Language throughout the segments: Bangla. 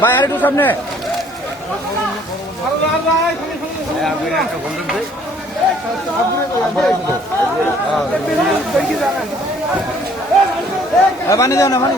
ভাই আর একটু সামনে পানি দাও না পানি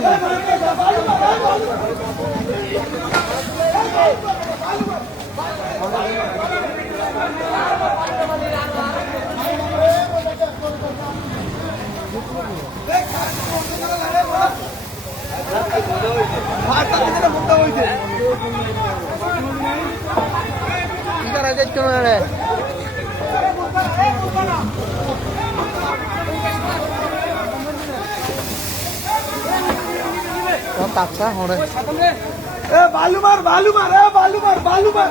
তাপসা হরে বালু মার বালু মার বালু মার বালু মার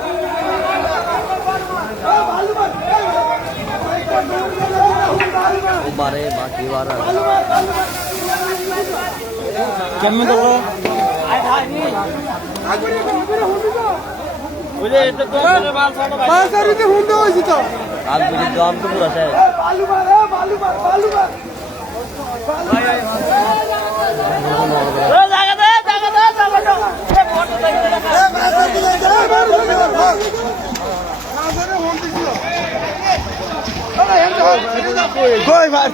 বারে বাকি বার কেমন তো দাম তো পুরো আছে বালু মার বালু মার বালু মার কই ভাই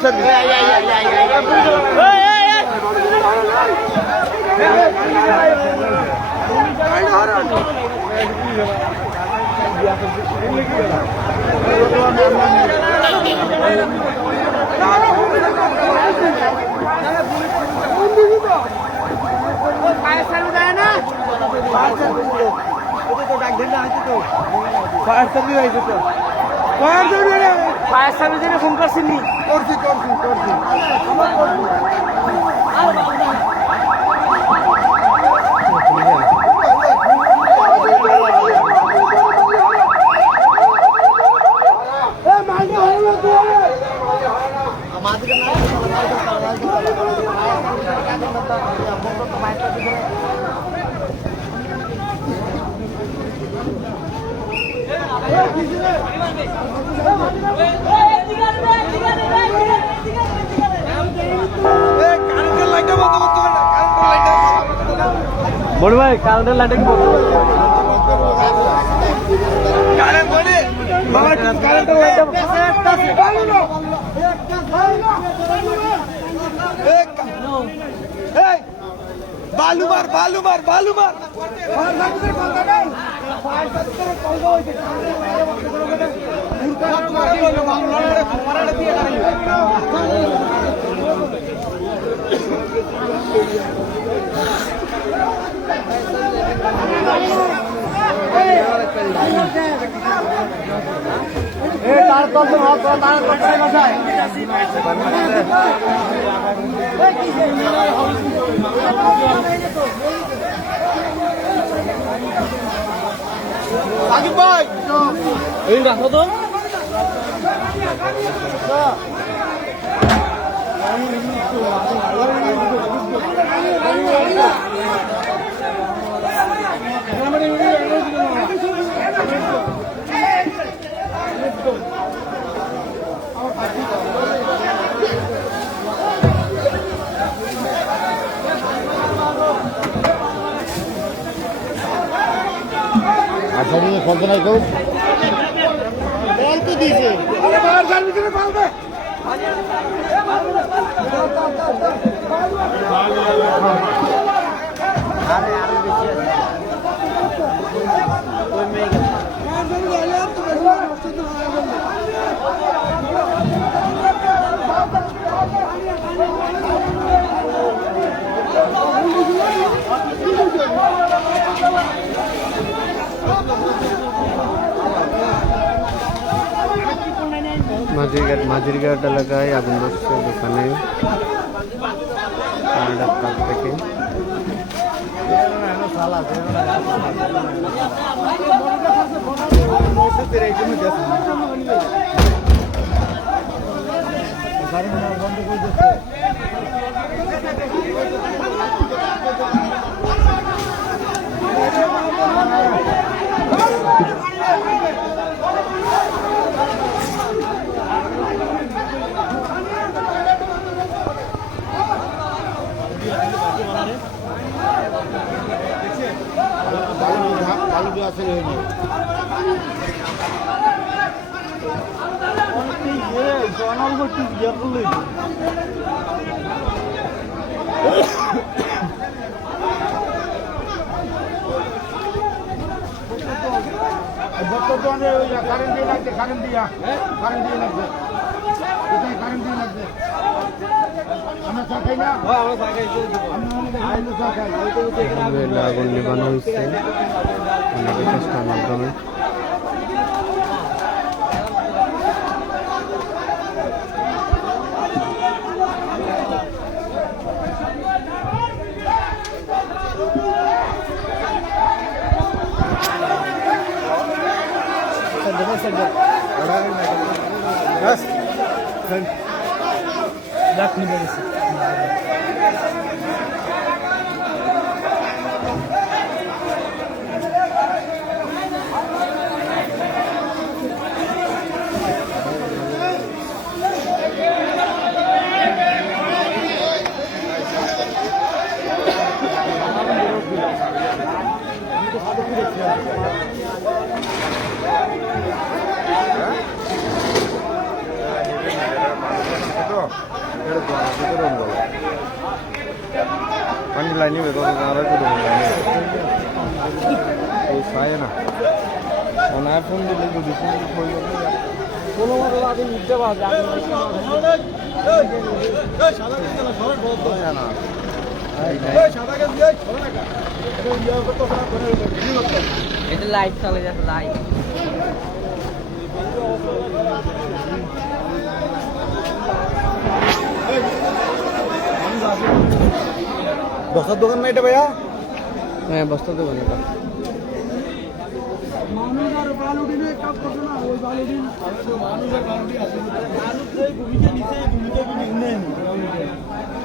ফায়ার সার্ভিসে ফোন করছিলি করছি করছি করছি বড় ভাই কারেন্টের লাইটে কি বলবো কারেন্ট বলে বাবা কারেন্টের লাইটটা বালু মার বালু মার বালু মার তার তত তার কথায় আগে ভাই এই রাখো তো আচ্ছা নিয়ে ফোন নাই কেউ বল তো দিয়েছে মাঝিরঘাট এলাকায় আগুন ধরছে দোকানে কাছ থেকে চালু দেওয়া আছে বর্তমানে ওই কারেন্ট দিয়ে লাগছে কারেন্ট দিয়ে লাগছে কোথায় কারেন্ট দিয়ে লাগছে আমরা চা খাই না আমরা চা খাই আগুন নিবানো হয়েছে অনেকের চেষ্টার মাধ্যমে। পানি লাইনি বেতন না ওনার ফোন দিলে যদি কোনো মতো আগে নিতে পারবে এটা লাইট চলে যাচ্ছে লাইট বস্তার দোকান না এটা ভাইয়া? হ্যাঁ বস্তার দোকান এটা।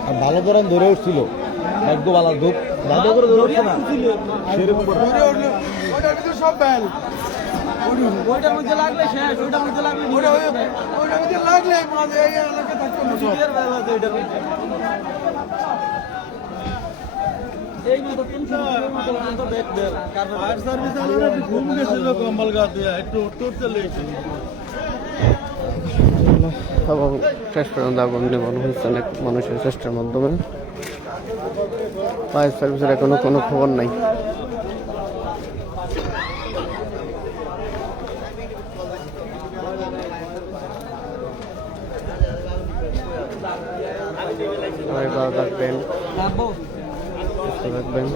আর ভালো করে ধরে উঠছিল ভাগ্যবালা ধূপ ভালো করে ধরে উঠছে না সেরকম সব বেল ওইটার মধ্যে লাগলে শেষ ওইটার মধ্যে লাগলে ওইটার মধ্যে লাগলে এই এলাকা থাকতো এই মতো 300 মতো দেখবে কারণ ফায়ার সার্ভিস আলাদা ঘুম গেছিল কম্বল গা দিয়ে একটু উত্তর চলে এসেছিল এবং শেষ পর্যন্ত আগুন নেভানো হয়েছে অনেক মানুষের চেষ্টার মাধ্যমে। ফায়ার সার্ভিসের এখনো কোনো খবর নাই। সবাই ভালো থাকবেন, সুস্থ থাকবেন।